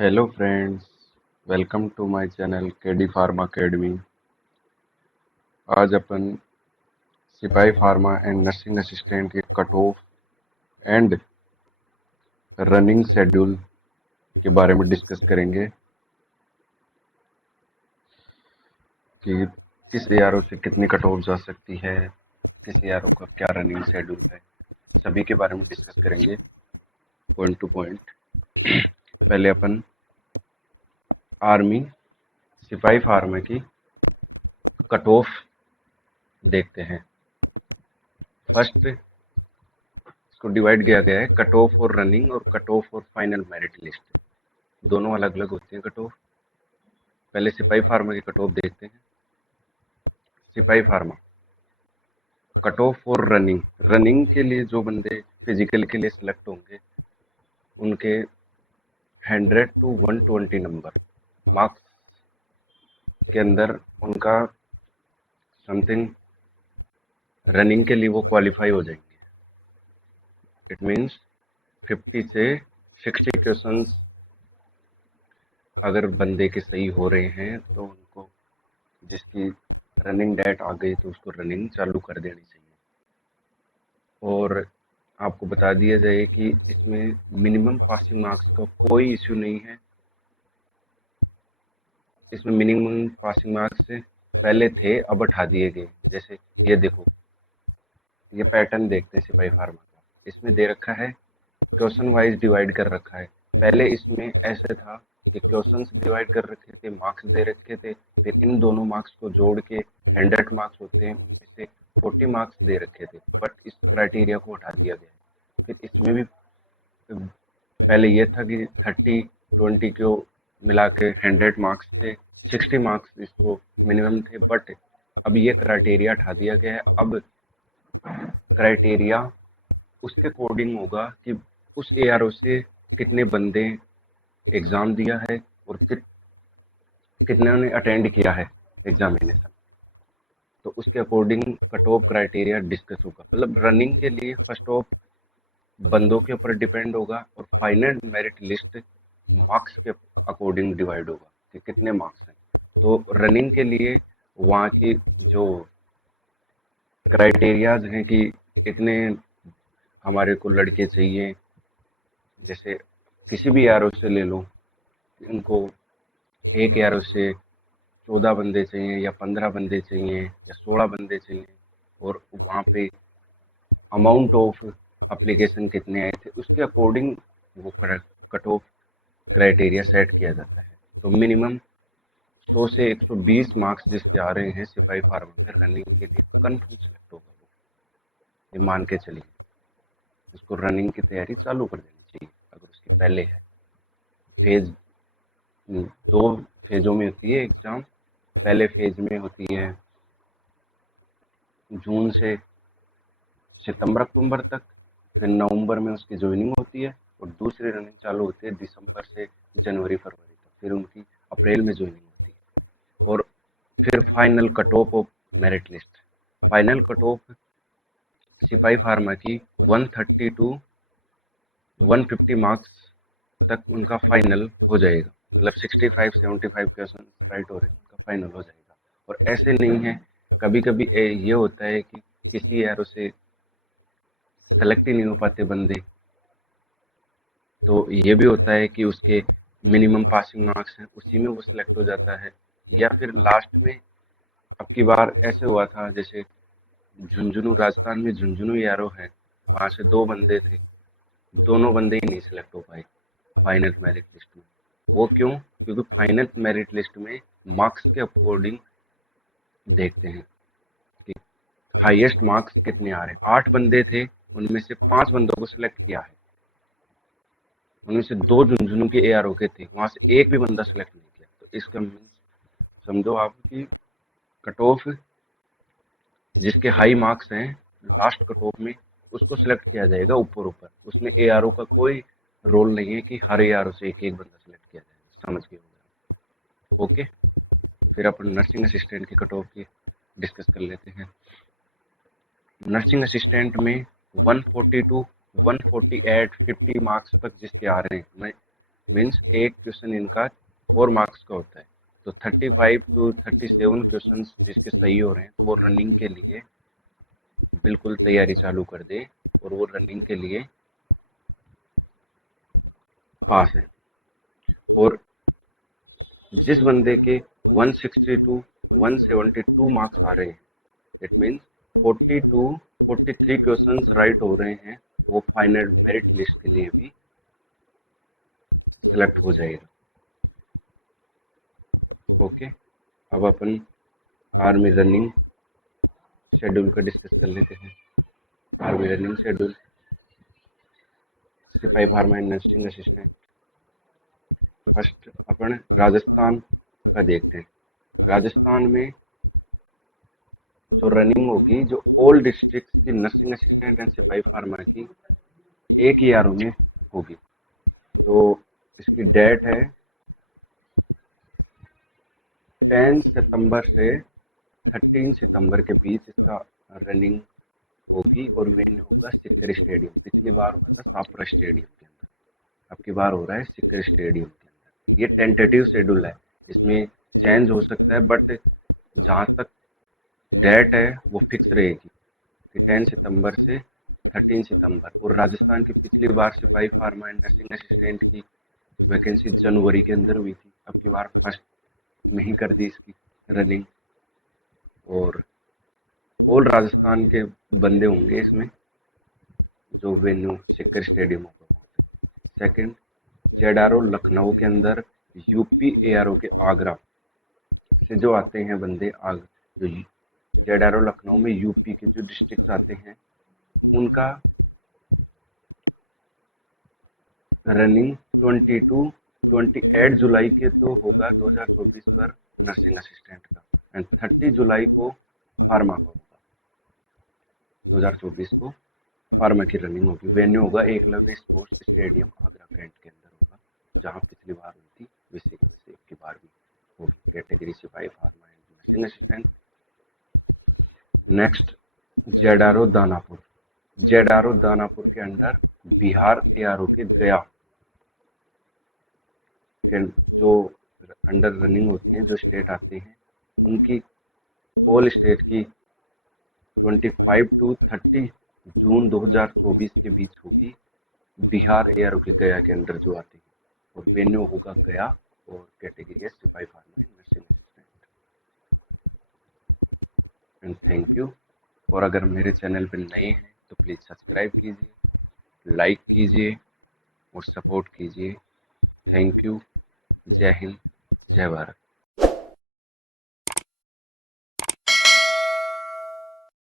Hello friends, welcome to my channel KD pharma academy. आज अपन सिपाही फार्मा एंड नर्सिंग असिस्टेंट के cut off and running schedule के बारे में डिस्कस करेंगे कि किस एआरओ से कितनी कट ऑफ जा सकती है, किस एआरओ का क्या रनिंग शेड्यूल है, सभी के बारे में डिस्कस करेंगे पॉइंट टू पॉइंट। पहले अपन आर्मी सिपाही फार्मा की कट ऑफ देखते हैं। फर्स्ट इसको डिवाइड किया गया है कट ऑफ और रनिंग और कट ऑफ और फाइनल मेरिट लिस्ट। दोनों अलग अलग होती हैं कट ऑफ। पहले सिपाही फार्मा की कट ऑफ देखते हैं। सिपाही फार्मा कट ऑफ और रनिंग रनिंग के लिए जो बंदे फिजिकल के लिए सिलेक्ट होंगे उनके 100 to 120 नंबर मार्क्स के अंदर उनका समथिंग रनिंग के लिए वो क्वालिफाई हो जाएंगे। इट मीन्स 50 से 60 क्वेश्चंस अगर बंदे के सही हो रहे हैं तो उनको, जिसकी रनिंग डेट आ गई तो उसको रनिंग चालू कर देनी चाहिए। और आपको बता दिया जाए कि इसमें मिनिमम पासिंग मार्क्स का कोई इश्यू नहीं है। इसमें मिनिमम पासिंग मार्क्स पहले थे, अब हटा दिए गए। जैसे ये देखो, ये पैटर्न देखते हैं सिपाही फार्मा का। इसमें दे रखा है क्वेश्चन वाइज डिवाइड कर रखा है। पहले इसमें ऐसे था कि क्वेश्चंस डिवाइड कर रखे थे, मार्क्स दे रखे थे, फिर इन दोनों मार्क्स को जोड़ के 100 मार्क्स होते हैं, उनमें से 40 मार्क्स दे रखे थे। बट इस क्राइटेरिया को हटा दिया गया। फिर इसमें भी पहले ये था कि 30-20 को मिला के 100 मार्क्स थे, 60 मार्क्स इसको मिनिमम थे। बट अब ये क्राइटेरिया हटा दिया गया है। अब क्राइटेरिया उसके अकॉर्डिंग होगा कि उस एआरओ से कितने बंदे एग्जाम दिया है और कितने ने अटेंड किया है एग्जामिनेशन। तो उसके according cut off criteria discuss होगा। मतलब रनिंग के लिए फर्स्ट ऑफ बंदों के ऊपर डिपेंड होगा और फाइनल मेरिट लिस्ट मार्क्स के अकॉर्डिंग डिवाइड होगा कि कितने मार्क्स हैं। तो रनिंग के लिए वहाँ की जो क्राइटेरियाज हैं कि इतने हमारे को लड़के चाहिए, जैसे किसी भी एआरओ से ले लो, इनको एक एआरओ से 14 बंदे चाहिए या 15 बंदे चाहिए या 16 बंदे चाहिए, और वहाँ पे अमाउंट ऑफ एप्लीकेशन कितने आए थे उसके अकॉर्डिंग वो कट ऑफ क्राइटेरिया सेट किया जाता है। तो मिनिमम 100 से 120 मार्क्स जिसके आ रहे हैं सिपाही फार्मा में रनिंग के लिए कन्फर्म सेलेक्ट होगा। वो ये मान के चलिए, उसको रनिंग की तैयारी चालू कर देनी चाहिए अगर उसकी पहले है। फेज 2 फेजों में होती है एग्जाम। पहले फेज में होती है जून से सितंबर अक्टूबर तक, फिर नवंबर में उसकी ज्वाइनिंग होती है, और दूसरी रनिंग चालू होती है दिसंबर से जनवरी फरवरी तक, फिर उनकी अप्रैल में ज्वाइनिंग होती है। और फिर final cut off of merit list. Final cut off सिपाही फार्मा की 130 टू 150 मार्क्स तक उनका फाइनल हो जाएगा। मतलब 65-75 क्वेश्चन राइट हो रहे हैं, उनका फाइनल हो जाएगा। और ऐसे नहीं है, कभी कभी ये होता है कि किसी एरो से सेलेक्ट ही नहीं हो पाते बंदे, तो ये भी होता है कि उसके मिनिमम पासिंग मार्क्स हैं उसी में वो सिलेक्ट हो जाता है। या फिर लास्ट में, अब की बार ऐसे हुआ था, जैसे झुंझुनू, राजस्थान में झुंझुनू एरो है, वहाँ से 2 बंदे थे, दोनों बंदे ही नहीं सिलेक्ट हो पाए फाइनल मेरिट लिस्ट में। वो क्यों? क्योंकि फाइनल मेरिट लिस्ट में मार्क्स के अकॉर्डिंग देखते हैं कि हाईएस्ट मार्क्स कितने आ रहे हैं। 8 बंदे थे, उनमें से 5 बंदों को सिलेक्ट किया है, उनमें से 2 झुंझुनू के एआरओ के थे, वहां से एक भी बंदा सिलेक्ट नहीं किया। तो इसका मीन्स समझो आप कि कट ऑफ जिसके हाई मार्क्स हैं लास्ट कट ऑफ में उसको सिलेक्ट किया जाएगा ऊपर ऊपर। उसमें एआरओ का कोई रोल नहीं है कि हर एआरओ से एक एक बंदा सिलेक्ट किया जाएगा। समझ गए होगा? ओके, फिर अपन नर्सिंग असिस्टेंट की कट ऑफ की डिस्कस कर लेते हैं। नर्सिंग असिस्टेंट में 140 टू 148 50 मार्क्स तक जिसके आ रहे हैं, मैं मीन्स एक क्वेश्चन इनका 4 मार्क्स का होता है। तो 35 to 37 क्वेश्चन जिसके सही हो रहे हैं तो वो रनिंग के लिए बिल्कुल तैयारी चालू कर दे और वो रनिंग के लिए पास है। और जिस बंदे के 160 to 172 मार्क्स आ रहे हैं, it means 40 to 43 questions right हो रहे हैं, वो फाइनल मेरिट लिस्ट के लिए भी सिलेक्ट हो जाएगा। ओके, अब अपन आर्मी रनिंग शेड्यूल का डिस्कस कर लेते हैं। आर्मी रनिंग शेड्यूल, सिपाही फार्मा नर्सिंग असिस्टेंट। फर्स्ट अपन राजस्थान का देखते हैं। राजस्थान में जो रनिंग होगी, जो ऑल डिस्ट्रिक्ट की नर्सिंग असिस्टेंट एंड सिपाही फार्मा की एक ही आर में होगी। तो इसकी डेट है 10 सितंबर से 13 सितंबर के बीच इसका रनिंग होगी और वेन्यू होगा सिक्कर स्टेडियम। पिछली बार हुआ था सापरा स्टेडियम के अंदर, अब की बार हो रहा है सिक्कर स्टेडियम के अंदर। ये टेंटेटिव शेड्यूल है, इसमें चेंज हो सकता है, बट जहाँ तक डेट है वो फिक्स रहेगी कि 10 सितंबर से 13 सितंबर। और राजस्थान की पिछली बार सिपाही फार्मा एंड नर्सिंग असिस्टेंट की वैकेंसी जनवरी के अंदर हुई थी, अब की बार फर्स्ट में ही कर दी इसकी रनिंग। और ऑल राजस्थान के बंदे होंगे इसमें, जो वेन्यू सिक्कर स्टेडियम होगा। सेकंड, जेडारो लखनऊ के अंदर, यूपी एआरओ के आगरा से जो आते हैं बंदे, जो जेडारो लखनऊ में यूपी के जो डिस्ट्रिक्ट आते हैं उनका रनिंग 28 जुलाई के तो होगा 2024 पर नर्सिंग असिस्टेंट का, एंड 30 जुलाई को फार्मा का होगा। 2024 को फार्मा की रनिंग होगी। वेन्यू होगा Eklavya sports stadium Agra cantt के अंदर होगा, जहां पिछली बार हुई थी वैसे की वैसे एक की बार भी होगी। कैटेगरी सिपाही pharma and nursing assistant. Next, जेडारो दानापुर। जेडारो दानापुर के अंडर बिहार एआरओ के गया के जो अंडर रनिंग होती हैं, जो स्टेट आते हैं उनकी ऑल स्टेट की 25 to 30 जून 2024 के बीच होगी। बिहार एआरओ के गया के अंदर जो आते हैं, और वेन्यू होगा गया, और कैटेगरी है सिपाही pharma and nursing assistant. And thank you. और अगर मेरे चैनल पर नए हैं तो प्लीज़ सब्सक्राइब कीजिए, लाइक कीजिए और सपोर्ट कीजिए। Thank you. जय हिंद, जय भारत।